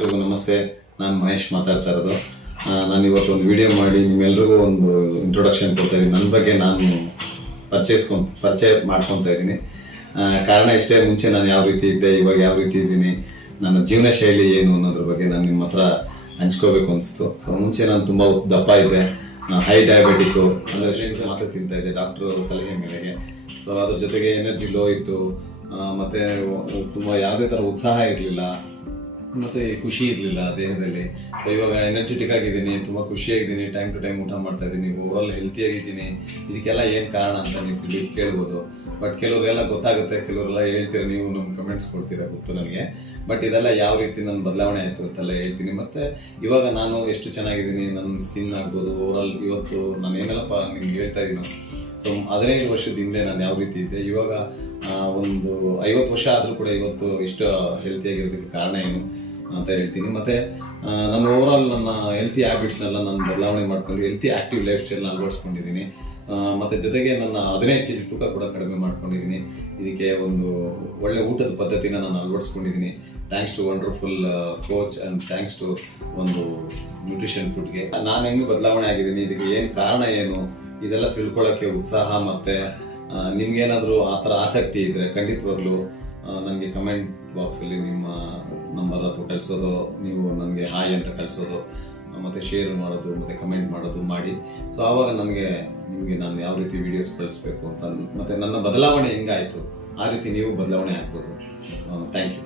ಎಲ್ರಿಗೂ ನಮಸ್ತೆ. ನಾನು ಮಹೇಶ್ ಮಾತಾಡ್ತಾ ಇರೋದು. ನಾನು ಇವತ್ತು ಒಂದು ವಿಡಿಯೋ ಮಾಡಿ ನಿಮ್ಮೆಲ್ರಿಗೂ ಒಂದು ಇಂಟ್ರೊಡಕ್ಷನ್ ಕೊಡ್ತಾ ಇದ್ದೀನಿ. ನನ್ನ ಬಗ್ಗೆ ನಾನು ಪರಿಚಯ ಮಾಡ್ಕೊತಾ ಇದ್ದೀನಿ. ಕಾರಣ ಇಷ್ಟೇ, ಮುಂಚೆ ನಾನು ಯಾವ ರೀತಿ ಇದ್ದೆ, ಇವಾಗ ಯಾವ ರೀತಿ ಇದ್ದೀನಿ, ನನ್ನ ಜೀವನ ಶೈಲಿ ಏನು ಅನ್ನೋದ್ರ ಬಗ್ಗೆ ನಾನು ನಿಮ್ಮ ಹತ್ರ ಹಂಚ್ಕೋಬೇಕು ಅನಿಸ್ತು. ಸೊ ಮುಂಚೆ ನಾನು ತುಂಬ ದಪ್ಪ ಇದ್ದೆ, ಹೈ ಡಯಾಬಿಟಿಕ್ಕು, ಅಂದರೆ ಮಾತ್ರ ತಿಂತಾ ಇದ್ದೆ ಡಾಕ್ಟ್ರು ಸಲಹೆ ಮೇರೆಗೆ. ಸೊ ಅದ್ರ ಜೊತೆಗೆ ಎನರ್ಜಿ ಲೋ ಇತ್ತು, ಮತ್ತು ತುಂಬ ಯಾವುದೇ ಥರ ಉತ್ಸಾಹ ಇರಲಿಲ್ಲ, ಮತ್ತು ಖುಷಿ ಇರಲಿಲ್ಲ ದೇಹದಲ್ಲಿ. ಸೊ ಇವಾಗ ಎನರ್ಜೆಟಿಕ್ ಆಗಿದ್ದೀನಿ, ತುಂಬ ಖುಷಿಯಾಗಿದ್ದೀನಿ, ಟೈಮ್ ಟು ಟೈಮ್ ಊಟ ಮಾಡ್ತಾ ಇದ್ದೀನಿ, ಓವರಾಲ್ ಹೆಲ್ತಿಯಾಗಿದ್ದೀನಿ. ಇದಕ್ಕೆಲ್ಲ ಏನು ಕಾರಣ ಅಂತ ನೀವು ಕೇಳ್ಬೋದು. ಬಟ್ ಕೆಲವ್ರಿಗೆಲ್ಲ ಗೊತ್ತಾಗುತ್ತೆ, ಕೆಲವರೆಲ್ಲ ಹೇಳ್ತೀರ, ನೀವು ನಮ್ಮ ಕಮೆಂಟ್ಸ್ ಕೊಡ್ತೀರಾ, ಗೊತ್ತು ನನಗೆ. ಬಟ್ ಇದೆಲ್ಲ ಯಾವ ರೀತಿ ನನ್ನ ಬದಲಾವಣೆ ಆಯಿತು ಅಂತೆಲ್ಲ ಹೇಳ್ತೀನಿ. ಮತ್ತು ಇವಾಗ ನಾನು ಎಷ್ಟು ಚೆನ್ನಾಗಿದ್ದೀನಿ, ನನ್ನ ಸ್ಕಿನ್ ಆಗ್ಬೋದು, ಓವರಾಲ್ ಇವತ್ತು ನಾನು ಏನೆಲ್ಲಪ್ಪ ನಿಮ್ಗೆ ಹೇಳ್ತಾ ಇದ್ದೀನೋ. ಸೊ 15 ವರ್ಷದ ಹಿಂದೆ ನಾನು ಯಾವ ರೀತಿ ಇದ್ದೆ, ಇವಾಗ ಒಂದು 50 ವರ್ಷ ಆದರೂ ಕೂಡ ಇವತ್ತು ಇಷ್ಟು ಹೆಲ್ತಿಯಾಗಿರೋದಕ್ಕೆ ಕಾರಣ ಏನು ಅಂತ ಹೇಳ್ತೀನಿ. ಮತ್ತು ನಾನು ಓವರಾಲ್ ನನ್ನ ಹೆಲ್ತಿ ಹ್ಯಾಬಿಟ್ಸ್ನೆಲ್ಲ ನಾನು ಬದಲಾವಣೆ ಮಾಡ್ಕೊಂಡು ಹೆಲ್ತಿ ಆ್ಯಕ್ಟಿವ್ ಲೈಫ್ ಸ್ಟೈಲ್ನ ಅಳವಡಿಸ್ಕೊಂಡಿದ್ದೀನಿ. ಮತ್ತು ಜೊತೆಗೆ ನನ್ನ 15 kg ತೂಕ ಕೂಡ ಕಡಿಮೆ ಮಾಡ್ಕೊಂಡಿದ್ದೀನಿ. ಇದಕ್ಕೆ ಒಂದು ಒಳ್ಳೆ ಊಟದ ಪದ್ಧತಿನ ನಾನು ಅಳವಡಿಸ್ಕೊಂಡಿದ್ದೀನಿ, thanks to wonderful coach and thanks to ಒಂದು ನ್ಯೂಟ್ರಿಷನ್ ಫುಡ್ಗೆ. ನಾನು ಹೆಂಗೆ ಬದಲಾವಣೆ ಆಗಿದ್ದೀನಿ, ಇದಕ್ಕೆ ಏನು ಕಾರಣ ಏನು, ಇದೆಲ್ಲ ತಿಳ್ಕೊಳ್ಳೋಕ್ಕೆ ಉತ್ಸಾಹ. ಮತ್ತು ನಿಮ್ಗೇನಾದರೂ ಆ ಥರ ಆಸಕ್ತಿ ಇದ್ದರೆ ಖಂಡಿತವಾಗ್ಲೂ ನನಗೆ ಕಮೆಂಟ್ ಬಾಕ್ಸಲ್ಲಿ ನಿಮ್ಮ ನಂಬರ್ ಅಥವಾ ಕಳಿಸೋದು, ನೀವು ನನಗೆ ಹಾಯ್ ಅಂತ ಕಳಿಸೋದು, ಮತ್ತು ಶೇರ್ ಮಾಡೋದು, ಮತ್ತು ಕಮೆಂಟ್ ಮಾಡೋದು ಮಾಡಿ. ಸೊ ಆವಾಗ ನಿಮಗೆ ನಾನು ಯಾವ ರೀತಿ ವೀಡಿಯೋಸ್ ಕಳಿಸ್ಬೇಕು ಅಂತ, ಮತ್ತು ನನ್ನ ಬದಲಾವಣೆ ಹೆಂಗಾಯಿತು ಆ ರೀತಿ ನೀವು ಬದಲಾವಣೆ ಆಗ್ಬೋದು. Thank you.